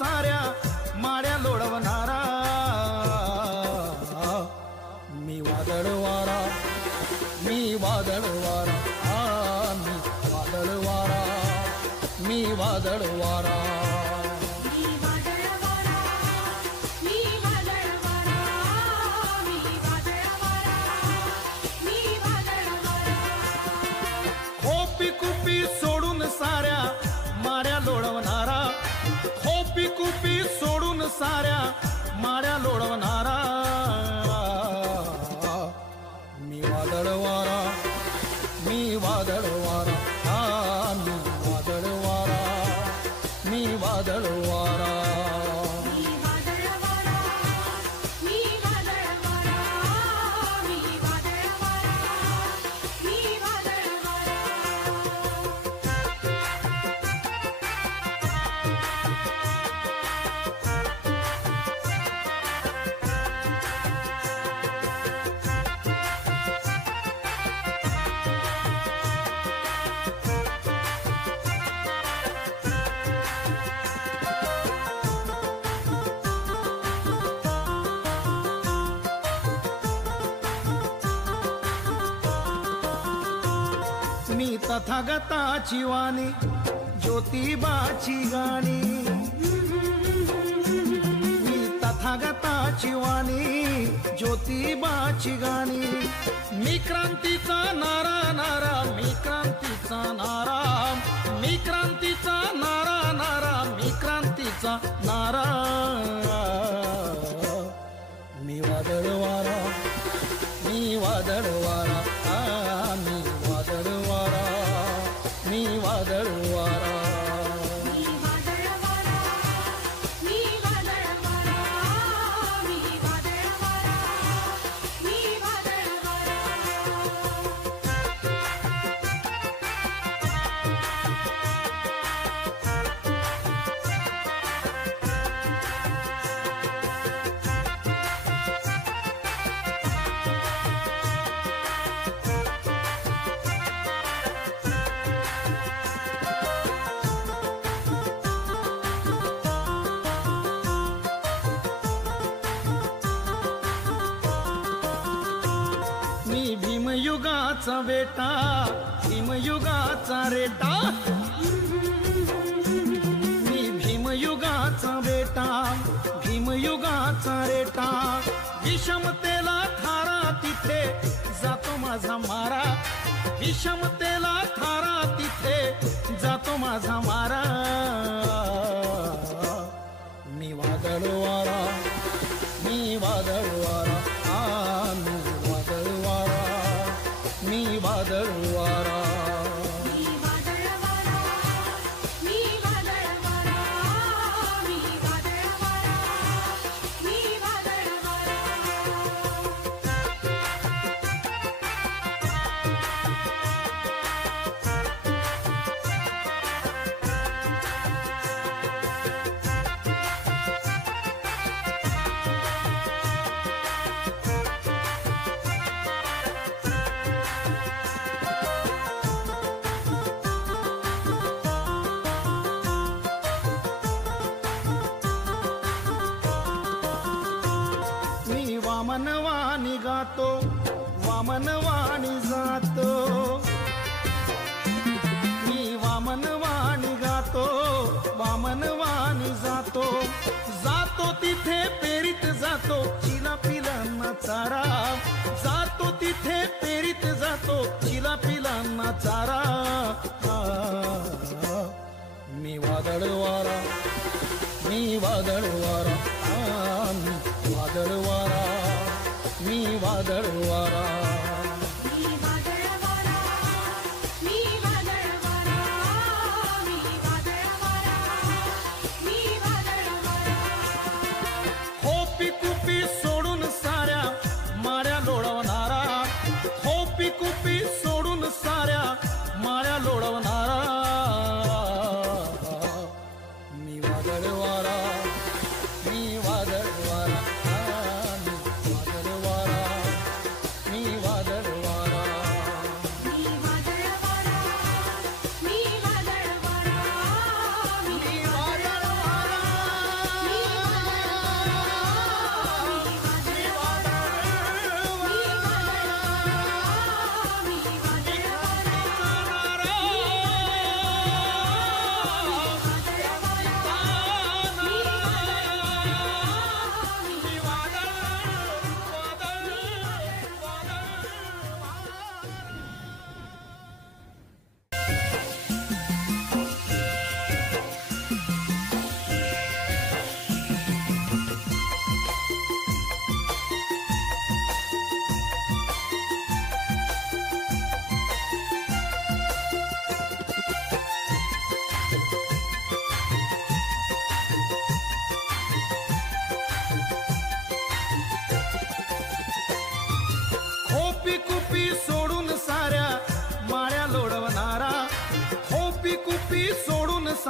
साऱ्या माड्या लोळवणारा मी वादळ वारा, मी वादळ वारा, मी वादळ वारा, मी वादळ वारा. कुपी सोडून साऱ्या माड्या लोळवणारा, खोपी कुपी सोडून साऱ्या माड्या लोळवणारा मी वादळ वारा, मी वादळ वारा, मी वादळ वारा, मी वादळ वारा. मी तथागताची वाणी ज्योतिबाची गाणी, मी तथागताची वाणी ज्योतिबाची गाणी. मी क्रांतीचा नारा नारा, मी क्रांतीचा नारा, मी क्रांतीचा नारा नारा, मी क्रांतीचा नारा. मी वादळ वारा, मी वादळ वारा, मी वादळ वारा, मी वादळ वारा. मी भीमयुगाचा बेटा, भीमयुगाचा रेटा, मी भीमयुगाचा बेटा, भीमयुगाचा रेटा. विषमतेला थारा तिथे जातो माझा मारा, विषमतेला थारा तिथे जातो माझा मारा. मी वादळ वारा, मी वादळ वारा, मी वादळ वारा, मी वादळ वारा. वामनवाणी गातो, वामनवाणी जातो, मी वामनवाणी गातो, वामनवाणी जातो. जातो तिथे पेरीत जातो चिला पिलांना चारा, जातो तिथे पेरीत जातो चिला पिलांना चारा. मी वादळ वारा, मी वादळ वारा, मी वादळ वारा, मी वादळ वारा. खोपी कुपी सोडून साऱ्या माड्या लोळवणारा, खोपी कुपी सोडून साऱ्या माड्या लोळवणारा. मी वादळ वारा, मी वादळ वारा, मी वादळ वारा, मी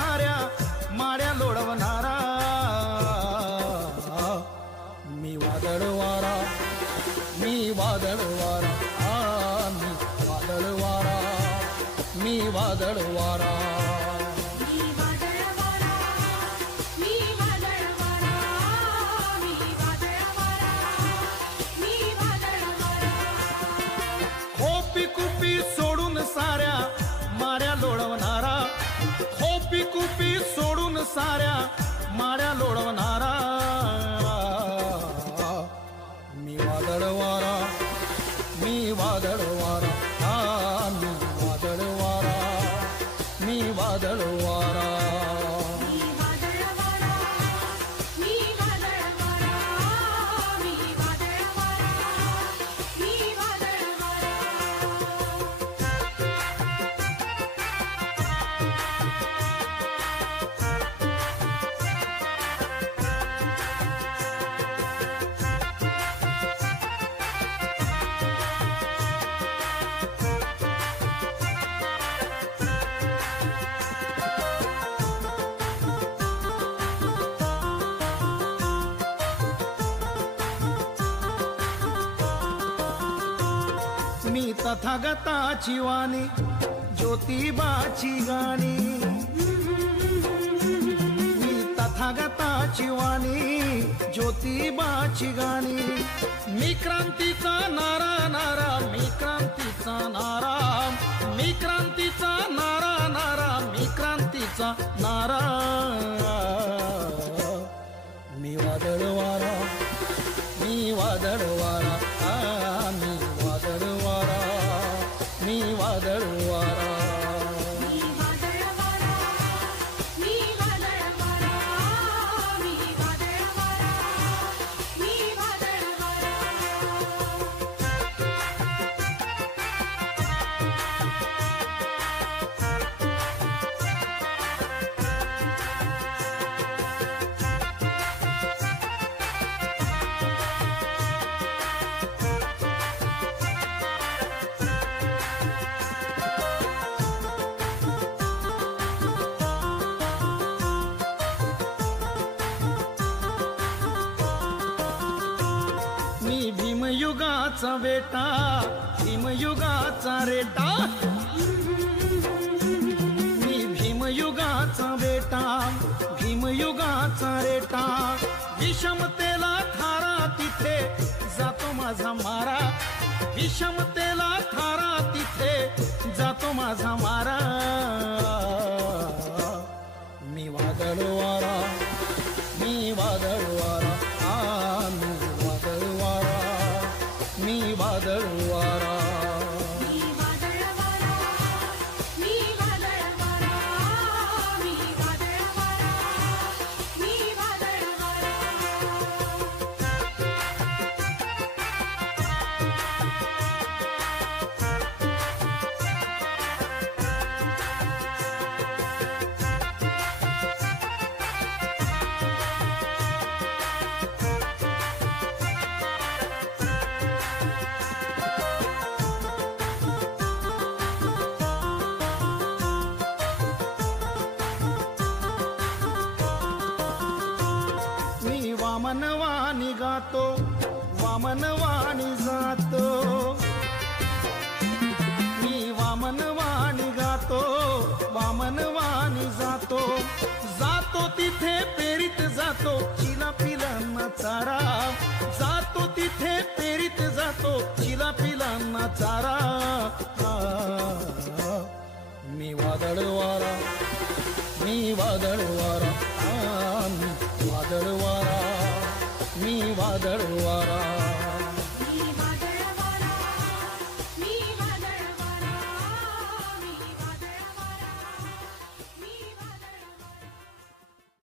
साऱ्या माड्या लोळवणारा मी वादळ वारा मी वादळ वारा मी वादळ वारा मी वादळ वारा सोडून साऱ्या माड्या लोळवणारा खोपी कुपी सोडून साऱ्या माड्या लोळवणारा मी वादळ वारा मी वादळ वारा मी वादळ वारा मी वादळ वारा मी तथागताची वाणी ज्योतिबाची गाणी मी तथागताची वाणी ज्योतिबाची गाणी मी क्रांतीचा नारा नारा मी क्रांतीचा नारा मी क्रांतीचा नारा नारा मी क्रांतीचा नारा मी वादळ वारा मी वादळ वारा मी वादळ वारा मी वादळ वारा मी भीमयुगाचा बेटा भीमयुगाचा रेटा मी भीमयुगाचा बेटा भीमयुगाचा रेटा विषमतेला थारा तिथे जातो माझा मारा विषमतेला थारा तिथे जातो माझा मारा मी वादळ वारा मी वादळ वारा मी वादळ वारा मी वादळ वारा वामनवाणी गातो वामनवाणी जातो मी वामनवाणी गातो वामनवाणी जातो जातो तिथे पेरीत जातो चिला पिलांना चारा जातो तिथे पेरीत